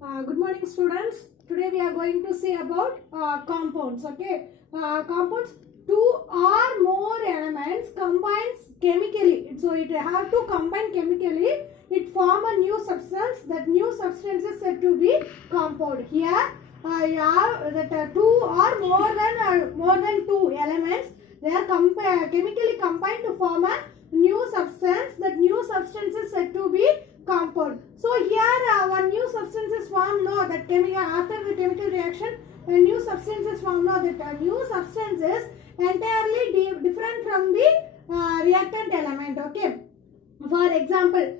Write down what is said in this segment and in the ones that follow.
Good morning, students. Today we are going to see about compounds. Okay, compounds. Two or more elements combines chemically. So it have to combine chemically. It form a new substance. That new substance is said to be compound. Here, you have that two or more than two elements. They are chemically combined to form a new substance. That new substance is said to be compound. So here one new substance is formed. No, that after the chemical reaction, a new substance is formed. No, that new substance is entirely different from the reactant element. Okay. For example,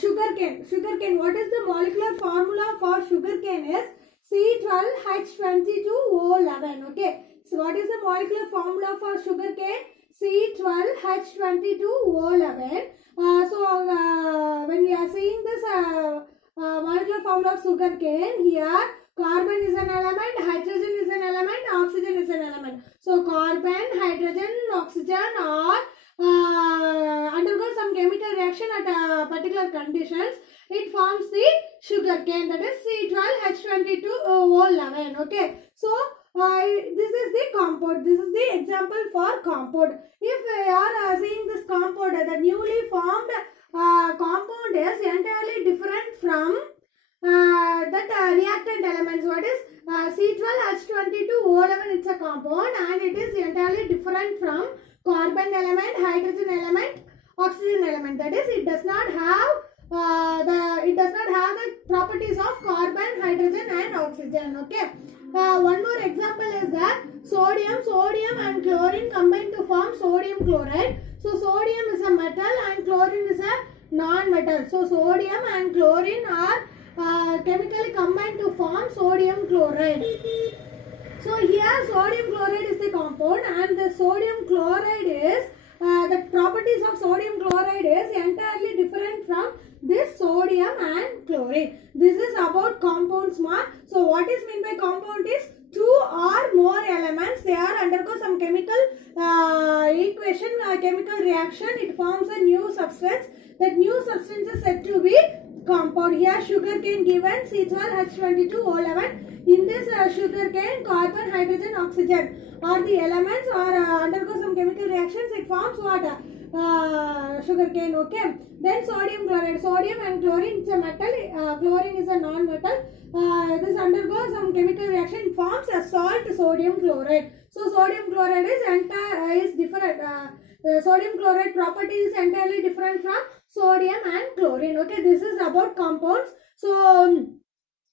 sugarcane. Sugarcane. What is the molecular formula for sugarcane? Is C12H22O11. Okay. So what is the molecular formula for sugarcane? C12H22O11. When we are seeing this molecular formula of sugarcane, here carbon is an element, hydrogen is an element, oxygen is an element. So carbon, hydrogen, oxygen are undergo some chemical reaction at particular conditions. It forms the sugarcane, that is C12H22O11. Okay. So this is the compound. This is the example for compound. If we are seeing this compound, the newly formed compound is entirely different from that reactant elements. What is C12H22O11? It's a compound and it is entirely different from carbon element, hydrogen element, oxygen element. That is, it does not have the properties of carbon, hydrogen and oxygen. Okay. One more example is that sodium and chlorine combine to form sodium chloride. So sodium is a metal and chlorine is a non-metal. So sodium and chlorine are chemically combined to form sodium chloride. So here sodium chloride is the compound and the sodium chloride is the properties of sodium chloride is entirely different from this sodium and chlorine. This is about compounds. So what is meant by compound is two or more elements. They are undergo some chemical equation, chemical reaction. It forms a new substance. That new substance is said to be compound. Here sugarcane given C12H22O11. In this sugarcane, carbon, hydrogen, oxygen are the elements or undergo some chemical reactions. It forms what? Sugarcane. Okay. Then sodium chloride. Sodium and chlorine is a metal. Chlorine is a non-metal. This undergoes some chemical reaction. It forms a salt, sodium chloride. So sodium chloride is different. Sodium chloride property is entirely different from sodium and chlorine. Okay. This is about compounds. So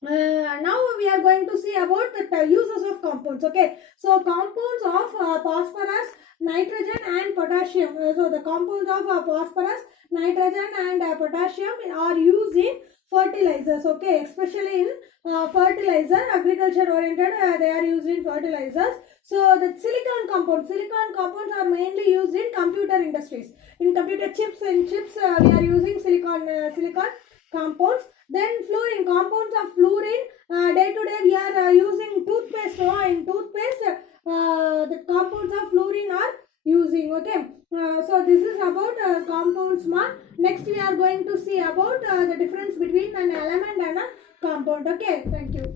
now we are going to see about the uses of compounds. Okay. So compounds of phosphorus, nitrogen and potassium. So the compounds of phosphorus, nitrogen and potassium are used in fertilizers. Okay. Especially in fertilizer, agriculture oriented, they are used in fertilizers. So the silicon compounds are mainly used in computer industries. In computer chips we are using silicon compounds. Then fluorine, compounds of fluorine, day to day we are using toothpaste. In toothpaste, the compounds of fluorine are using. Okay. So this is about compounds. Next we are going to see about the difference between an element and a compound. Okay. Thank you.